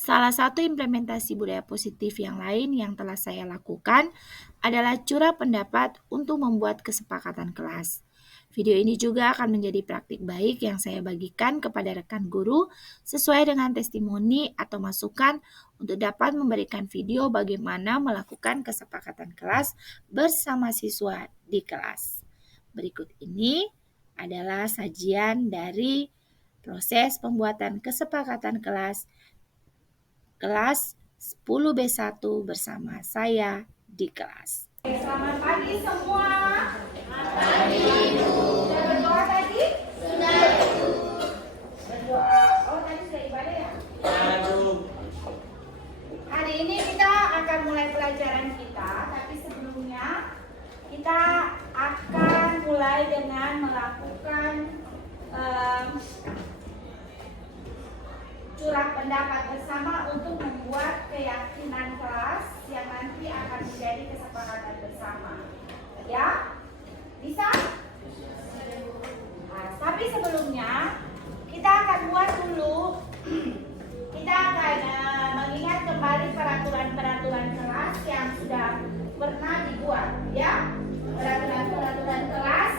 Salah satu implementasi budaya positif yang lain yang telah saya lakukan adalah curah pendapat untuk membuat kesepakatan kelas. Video ini juga akan menjadi praktik baik yang saya bagikan kepada rekan guru sesuai dengan testimoni atau masukan untuk dapat memberikan video bagaimana melakukan kesepakatan kelas bersama siswa di kelas. Berikut ini adalah sajian dari proses pembuatan kesepakatan kelas 10B1 bersama saya di kelas. Selamat pagi semua. Sudah berdoa tadi? Sudah. Berdoa. Oh, tadi sudah ibadah ya? Hari ini kita akan mulai pelajaran kita, tapi sebelumnya kita akan mulai dengan melakukan curah pendapat bersama untuk membuat keyakinan kelas yang nanti akan menjadi kesepakatan bersama. Ya? Bisa? Nah, tapi sebelumnya kita akan buat dulu, kita akan mengingat kembali peraturan-peraturan kelas yang sudah pernah dibuat. Ya? Peraturan-peraturan kelas.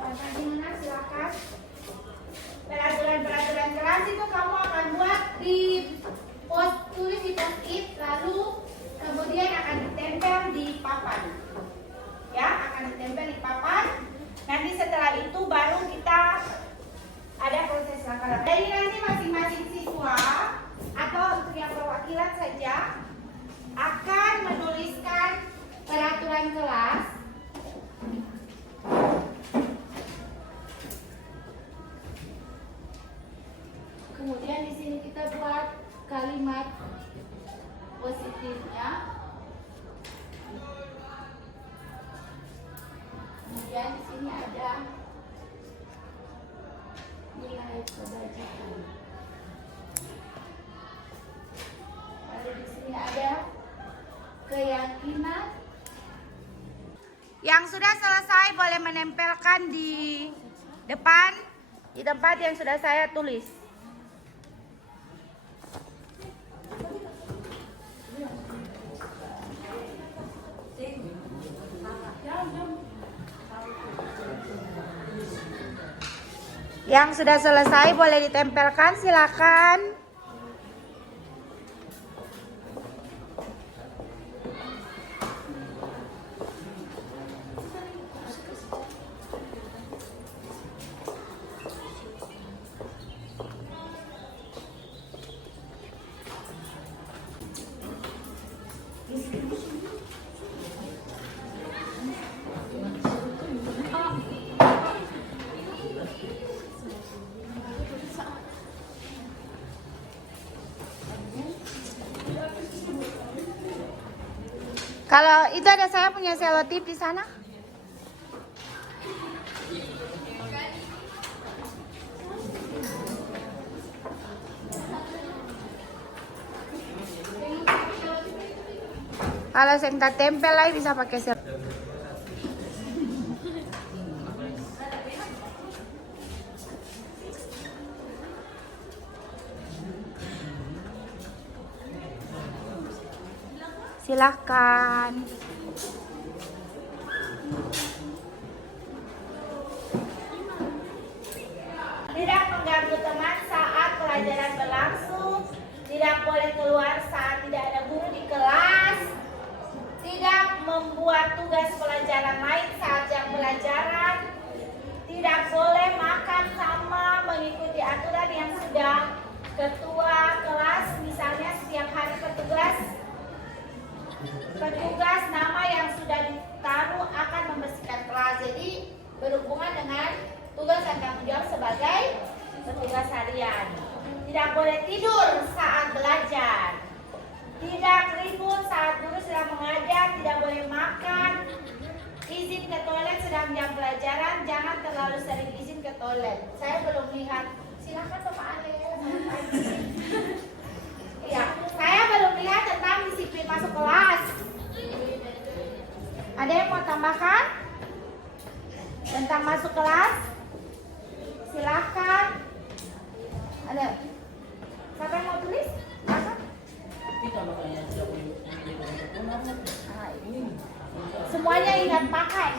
Bagaimana? Silakan. Peraturan-peraturan kelas itu kamu akan buat tulis di post-it, lalu kemudian akan ditempel di papan. Ya, akan ditempel di papan. Nanti setelah itu baru kita ada proses laporan. Jadi nanti masing-masing siswa atau untuk yang perwakilan saja akan menuliskan peraturan kelas. Kemudian di sini kita buat kalimat positifnya. Kemudian di sini ada nilai kebajikan. Lalu di sini ada keyakinan. Yang sudah selesai boleh menempelkan di depan di tempat yang sudah saya tulis. Yang sudah selesai boleh ditempelkan, silakan. Kalau itu ada saya punya selotip di sana. Kalau saya minta tempel lagi bisa pakai selotip. Silahkan. Tidak mengganggu teman saat pelajaran berlangsung. Tidak boleh keluar saat tidak ada guru di kelas. Tidak membuat tugas pelajaran lain saat jam pelajaran. Tidak boleh makan sama mengikuti aturan yang sudah ketua kelas, misalnya setiap hari petugas nama yang sudah ditaruh akan membersihkan kelas. Jadi berhubungan dengan tugas dan tanggung jawab sebagai petugas harian. Tidak boleh tidur saat belajar. Tidak ribut saat guru sedang mengajar. Tidak boleh makan. Izin ke toilet sedang jam pelajaran. Jangan terlalu sering izin ke toilet. Saya belum lihat. Silakan Bapak Ale. Ya, saya belum lihat tentang disiplin masuk kelas. Ada yang mau tambahkan tentang masuk kelas? Silakan. Ada. Siapa yang mau tulis? Apa? Semuanya ingat makan.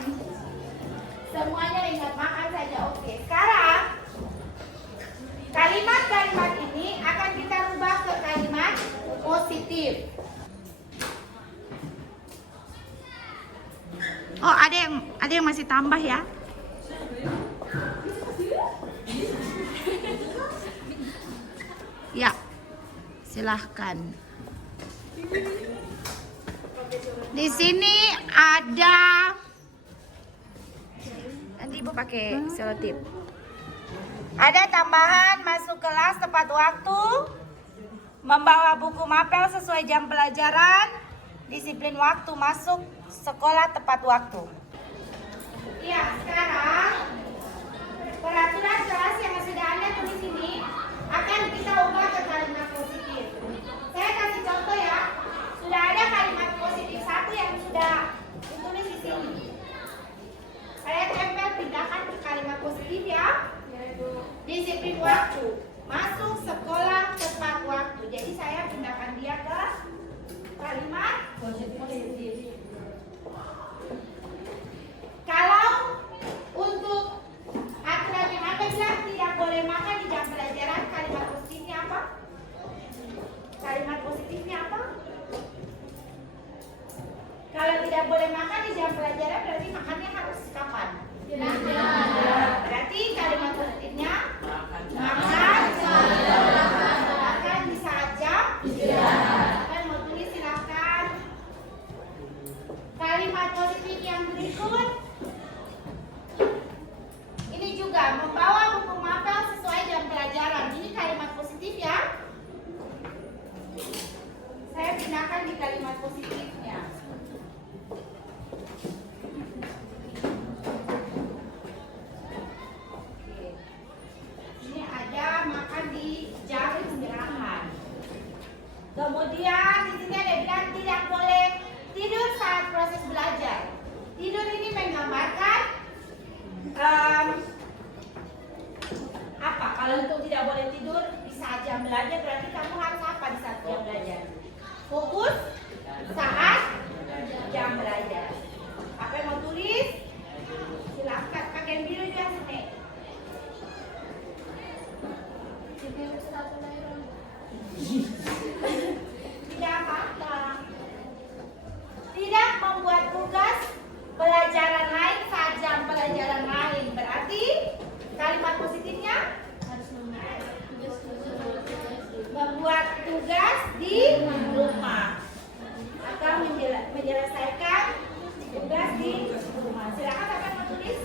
Semuanya ingat makan saja. Oke. Sekarang kalimat-kalimat ini akan kita rubah ke kalimat positif. Oh, ada yang masih tambah ya? Ya, silahkan. Di sini ada, nanti Ibu pakai selotip. Ada tambahan masuk kelas tepat waktu, membawa buku mapel sesuai jam pelajaran, disiplin waktu masuk sekolah tepat waktu. Iya, sekarang peraturan kelas yang sudah Anda tulis ini akan kita ubah ke kalimat positif. Saya kasih contoh ya. Sudah ada kalimat positif satu yang sudah ditulis di sini. Saya tempel pindahkan ke kalimat positif ya. Disiplin waktu, masuk sekolah tepat waktu. Jadi saya pindahkan dia ke kalimat positif. Kalau untuk aturan yang ada bilang tidak boleh makan di jam pelajaran, kalimat positifnya apa? Kalimat positifnya apa? Kalau tidak boleh makan di jam pelajaran berarti makannya harus kapan? Berarti kalimat positifnya makan di saat jam. Kan mau tulis silakan. Kalimat positif yang berikut ini juga membawa buku mapel sesuai jam pelajaran. Ini kalimat positif ya. Saya pindahkan di kalimat positifnya. Ini ada makan di jam istirahat. Kemudian di sini ada bilang tidak boleh tidur saat proses belajar. Tidur ini menggambarkan apa? Kalau tidak boleh tidur di saat jam belajar berarti kamu harus apa di saat jam belajar? Fokus saat jam belajar. Apa yang mau tulis? Silahkan pakai yang biru juga sini. Tidak apa-apa. Tidak membuat tugas pelajaran lain saat jam pelajaran lain. Berarti kalimat positifnya membuat tugas di rumah atau menyelesaikan tugas di rumah. Silakan siapa yang mau tulis?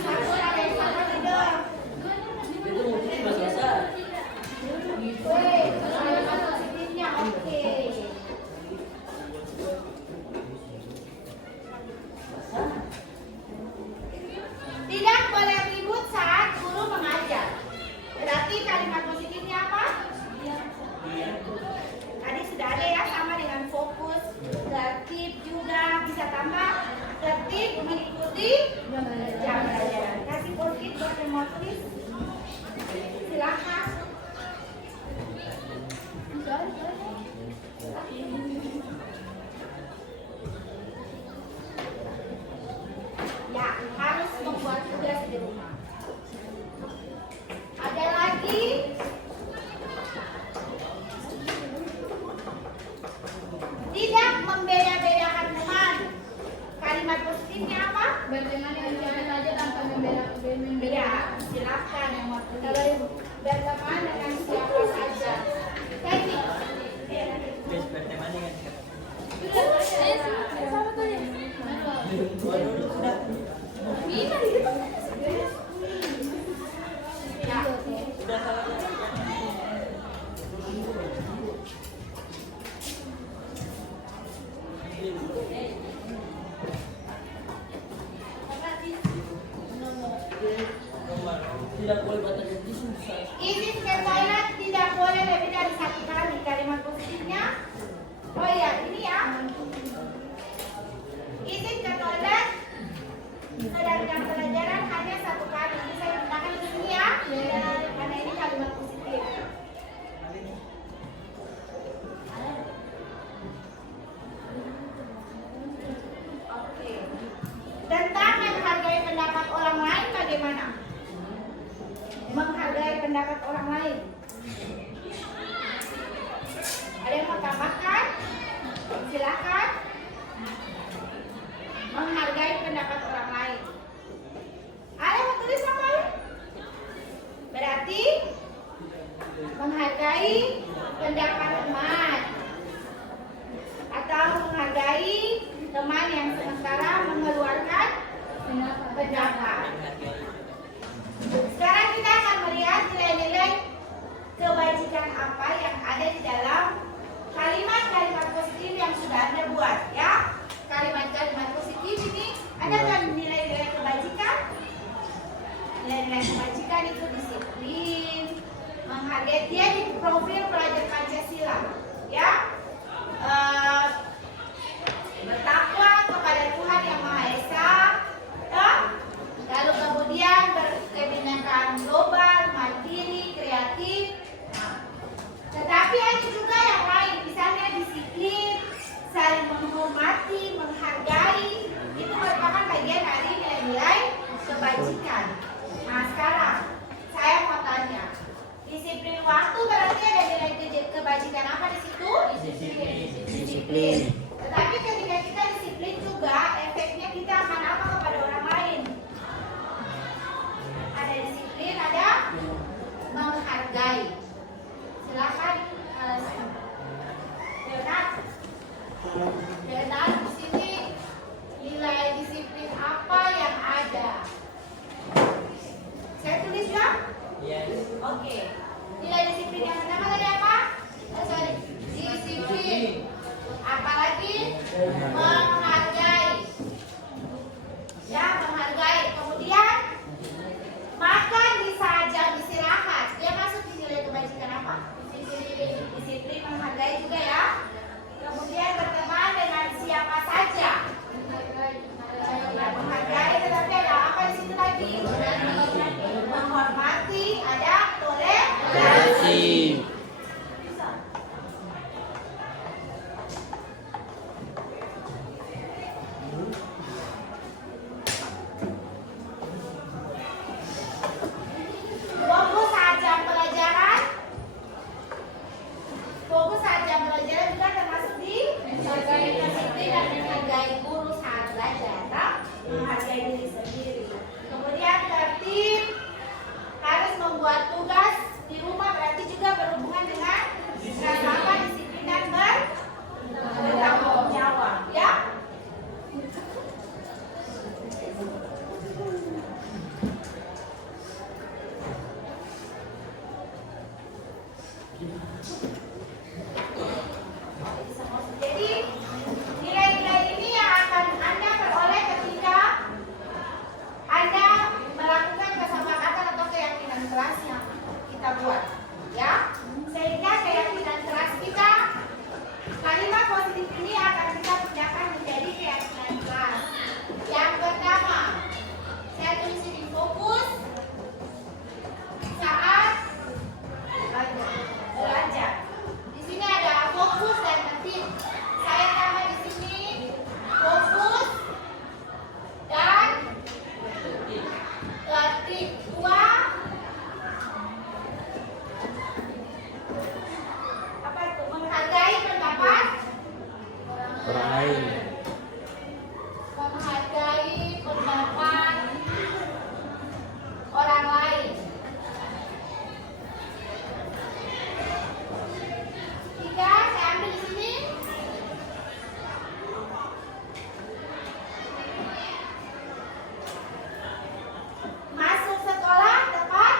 Satu ada yang sama tidak? Kalimat positifnya oke. Tidak boleh ribut saat guru mengajar. Berarti kalimat positifnya apa? Tadi sudah ada ya, sama dengan fokus, tertib juga bisa tambah tertib mengikuti jam pelajaran. Kasih post-it buat yang mau tulis. Silakan. Ya, harus membuat tugas di rumah. Ada lagi? Tidak membeda-bedakan teman. Kalimat positifnya apa? Berteman dengan siapa saja tanpa membeda-bedakan. Ya, silakan yang mau tulis. Berteman dengan siapa saja. Teknik. Berteman dengan siapa? Tidak boleh batal jadi susah. Izin ke toilet tidak boleh lebih dari satu kali. Kalimat positifnya. Oh iya, ini ya. Izin ke toilet sedang jam pelajaran pendapat orang lain? Ada yang mau tambahkan? Silakan. Menghargai pendapat orang lain. Ada yang mau tulis apa? Berarti menghargai pendapat teman atau menghargai teman yang sementara mengeluarkan pendapat. Sekarang kita akan melihat nilai-nilai kebajikan apa yang ada di dalam kalimat-kalimat positif yang sudah Anda buat, ya. Kalimat-kalimat positif ini ada kan nilai-nilai kebajikan? Nilai-nilai kebajikan itu disiplin, menghargai, dia di profil pelajar Pancasila, ya. Bertakwa kepada Tuhan Yang Maha Esa, ya. Lalu kemudian berkebinekaan global, mandiri, kreatif. Tetapi ada juga yang lain, misalnya disiplin, saling menghormati, menghargai. Itu merupakan bagian dari nilai-nilai kebajikan. Nah sekarang saya mau tanya, disiplin waktu berarti ada nilai kebajikan apa di situ? Disiplin. Tetapi ketika kita disiplin juga, efeknya kita akan apa kepada orang lain? Ada disiplin, ada menghargai. Silakan, Leonard, di sini nilai disiplin apa yang ada? Saya tulis ya? Yes. Oke. Nilai disiplin yang pertama tadi apa? Sorry. Disiplin. Apalagi menghargai. Ya, menghargai. Kemudian makan di saat jam istirahat. Dia masuk di nilai kebajikan apa? Disiplin, menghargai juga ya. Kemudian berteman dengan siapa saja. Ya, menghargai, tetapi ada apa di situ lagi? Menghormati, ada toleransi. Fokus saat jam pelajaran. Fokus saat jam pelajaran juga termasuk di disiplin dan menghargai guru saat belajar, tak? Menghargai diri sendiri. Kemudian tertib, harus membuat tugas di rumah, berarti juga berhubungan dengan rasa disiplin dan bertanggung jawab, ya. Jadi nilai-nilai ini yang akan Anda peroleh ketika Anda melakukan kesepakatan atau keyakinan kelas yang kita buat, ya. Sehingga keyakinan kelas kita, kalimat positif ini akan kita pindahkan menjadi keyakinan kelas. Yang pertama, saya tulis ini fokus saat belajar. Di sini ada fokus dan tertib. Saya tambah di sini fokus dan tertib. Dua, apa itu? Menghargai pendapat orang lain. Menghargai pendapat orang lain. Tiga, saya ambil di sini. Masuk sekolah tepat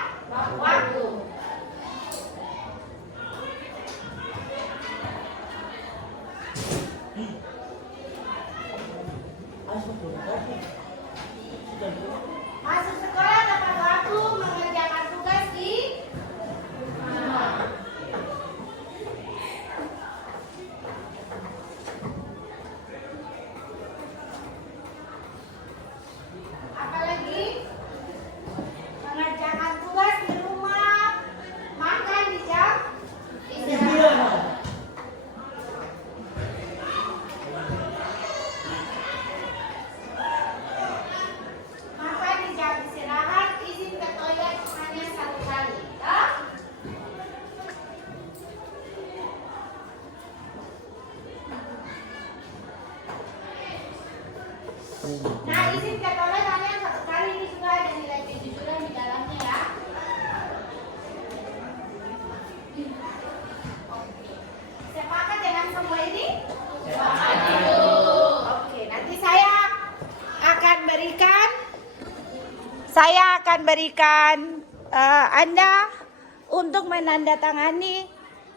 waktu. Masuk sekolah tepat waktu, mengerjakan tugas di rumah. Apalagi mengerjakan tugas di rumah, makan di jam istirahat. Makan Nah, izin ketoleh kalian satu kali ini juga ada nilai kejujuran di dalamnya ya. Sepakat dengan semua ini? Oke, nanti saya akan berikan Anda untuk menandatangani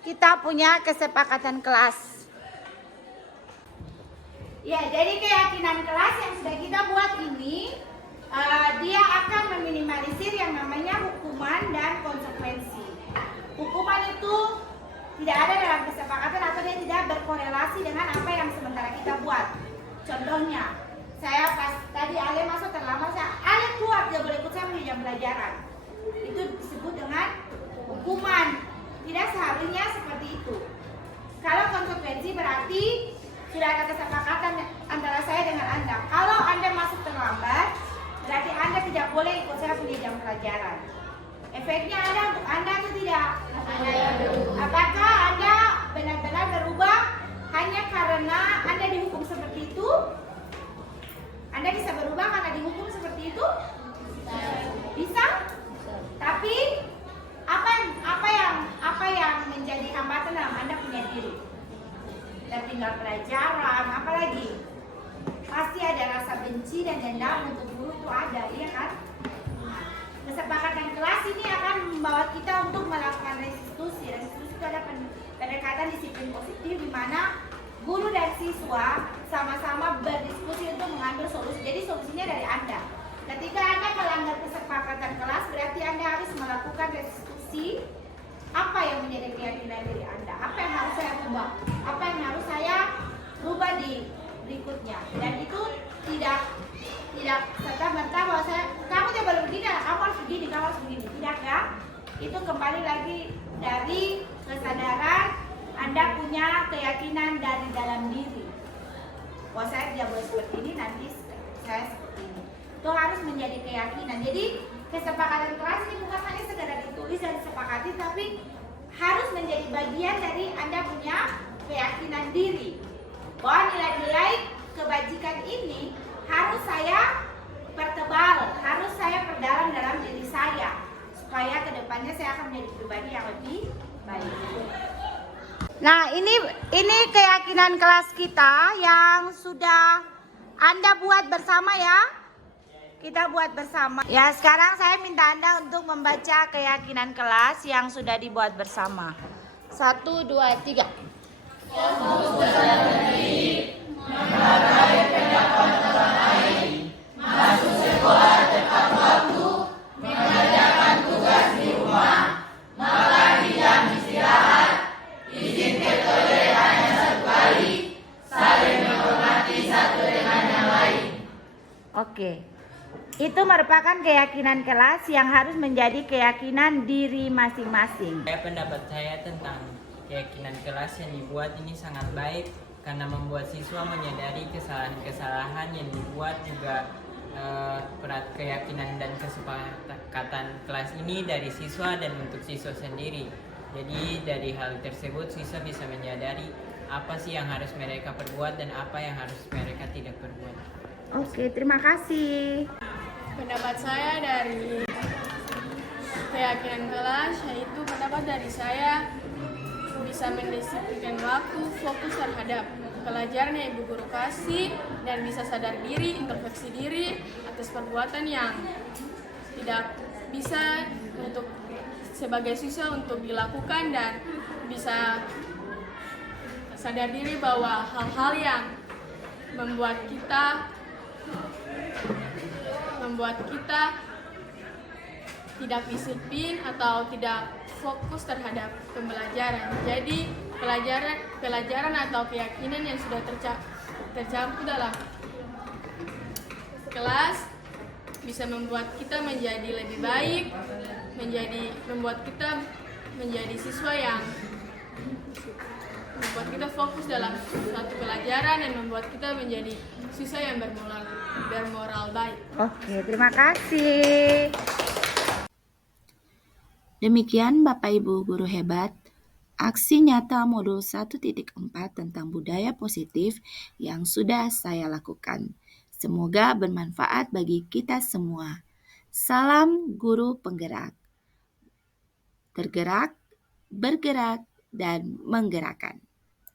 kita punya kesepakatan kelas. Ya, jadi keyakinan kelas yang sudah kita buat ini, dia akan meminimalisir yang namanya hukuman dan konsekuensi. Hukuman itu tidak ada dalam kesepakatan atau dia tidak berkorelasi dengan apa yang sementara kita buat. Contohnya, saya pas tadi Ale masuk terlambat, Ale keluar, dia boleh ikut saya punya jam pelajaran. Itu disebut dengan hukuman. Tidak seharusnya seperti itu. Kalau konsekuensi berarti sudah ada kesepakatan antara saya dengan Anda. Kalau Anda masuk terlambat, berarti Anda tidak boleh ikut saya punya jam pelajaran. Efeknya ada untuk Anda atau tidak? Apakah Anda benar-benar berubah hanya karena Anda dihukum seperti itu? Anda bisa berubah karena dihukum seperti itu? Bisa? Tapi apa yang menjadi hambatan dalam Anda punya diri? Tertinggal pelajaran, apalagi? Pasti ada rasa benci dan dendam untuk guru itu ada, iya kan? Kesepakatan kelas ini akan membawa kita untuk melakukan restitusi. Restitusi itu ada pendekatan disiplin positif di mana guru dan siswa sama-sama berdiskusi untuk mengambil solusi. Jadi solusinya dari Anda. Ketika Anda melanggar kesepakatan kelas, berarti Anda harus melakukan restitusi. Apa yang menjadi keyakinan diri Anda? Apa yang harus saya ubah? Apa yang harus saya rubah di berikutnya? Dan itu tidak serta-merta bahwa kamu tidak boleh begini, kamu harus begini, kamu harus begini. Tidak ya? Itu kembali lagi dari kesadaran Anda punya keyakinan dari dalam diri. Bahwa saya tidak boleh seperti ini, nanti saya seperti ini. Itu harus menjadi keyakinan. Jadi kesepakatan kelas ini bukan hanya sekedar ditulis dan disepakati, tapi harus menjadi bagian dari Anda punya keyakinan diri. Bahwa nilai-nilai kebajikan ini harus saya pertebal, harus saya perdalam dalam diri saya, supaya kedepannya saya akan menjadi pribadi yang lebih baik. Nah, ini keyakinan kelas kita yang sudah Anda buat bersama ya. Kita buat bersama. Ya, sekarang saya minta Anda untuk membaca keyakinan kelas yang sudah dibuat bersama. 1, 2, 3. Oke. Itu merupakan keyakinan kelas yang harus menjadi keyakinan diri masing-masing. Pendapat saya tentang keyakinan kelas yang dibuat ini sangat baik karena membuat siswa menyadari kesalahan-kesalahan yang dibuat, juga keyakinan dan kesepakatan kelas ini dari siswa dan untuk siswa sendiri. Jadi dari hal tersebut siswa bisa menyadari apa sih yang harus mereka perbuat dan apa yang harus mereka tidak perbuat. Oke, terima kasih. Pendapat saya dari keyakinan kelas, yaitu pendapat dari saya bisa mendisiplinkan waktu, fokus terhadap pelajaran yang ibu guru kasih, dan bisa sadar diri, introspeksi diri atas perbuatan yang tidak bisa untuk sebagai siswa untuk dilakukan, dan bisa sadar diri bahwa hal-hal yang membuat kita tidak disiplin atau tidak fokus terhadap pembelajaran. Jadi pelajaran atau keyakinan yang sudah tercampur dalam kelas bisa membuat kita menjadi lebih baik, membuat kita menjadi siswa yang membuat kita fokus dalam suatu pelajaran dan membuat kita menjadi siswa yang bermoral baik. Oke, terima kasih. Demikian Bapak Ibu guru hebat, aksi nyata modul 1.4 tentang budaya positif yang sudah saya lakukan. Semoga bermanfaat bagi kita semua. Salam guru penggerak. Tergerak, bergerak, dan menggerakkan.